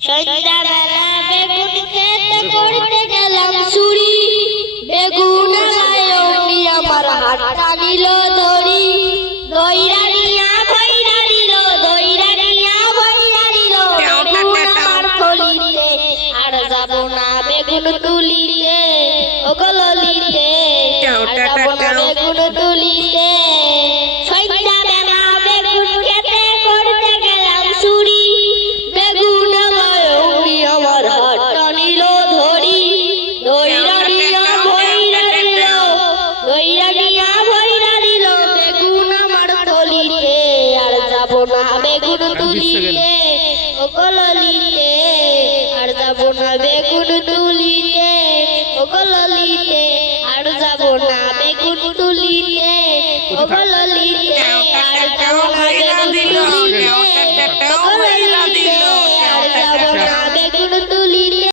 সন্ধ্যাবেলা বেগুন খেতে করতে গেলাম চুরি, বেগুন আয়নি আমার হাতটা নিল ধরি, দইরা নিয়া বইরা দিল, দইরা নিয়া বইরা দিল বেগুন আমার থলিতে, আর যাব না বেগুন তুলিতে, ও গললিতে আর যাব না বেগুন তুলিতে। সন্ধ্যাবেলা বেগুন খেতে করতে গেলাম চুরি, বেগুন আয়নি আমার হাতটা নিল ধরি, দইরা নিয়া বইরা দিল, দইরা নিয়া বইরা দিল বেগুন আমার থলিতে, আর যাব না বেগুন তুলিতে, ও গললিতে আর যাব না বেগুন তুলিতে, ও গললিতে আর যাব না বেগুন তুলিতে, ও গললিতে আর যাব না বেগুন তুলিতে, ও গললিতে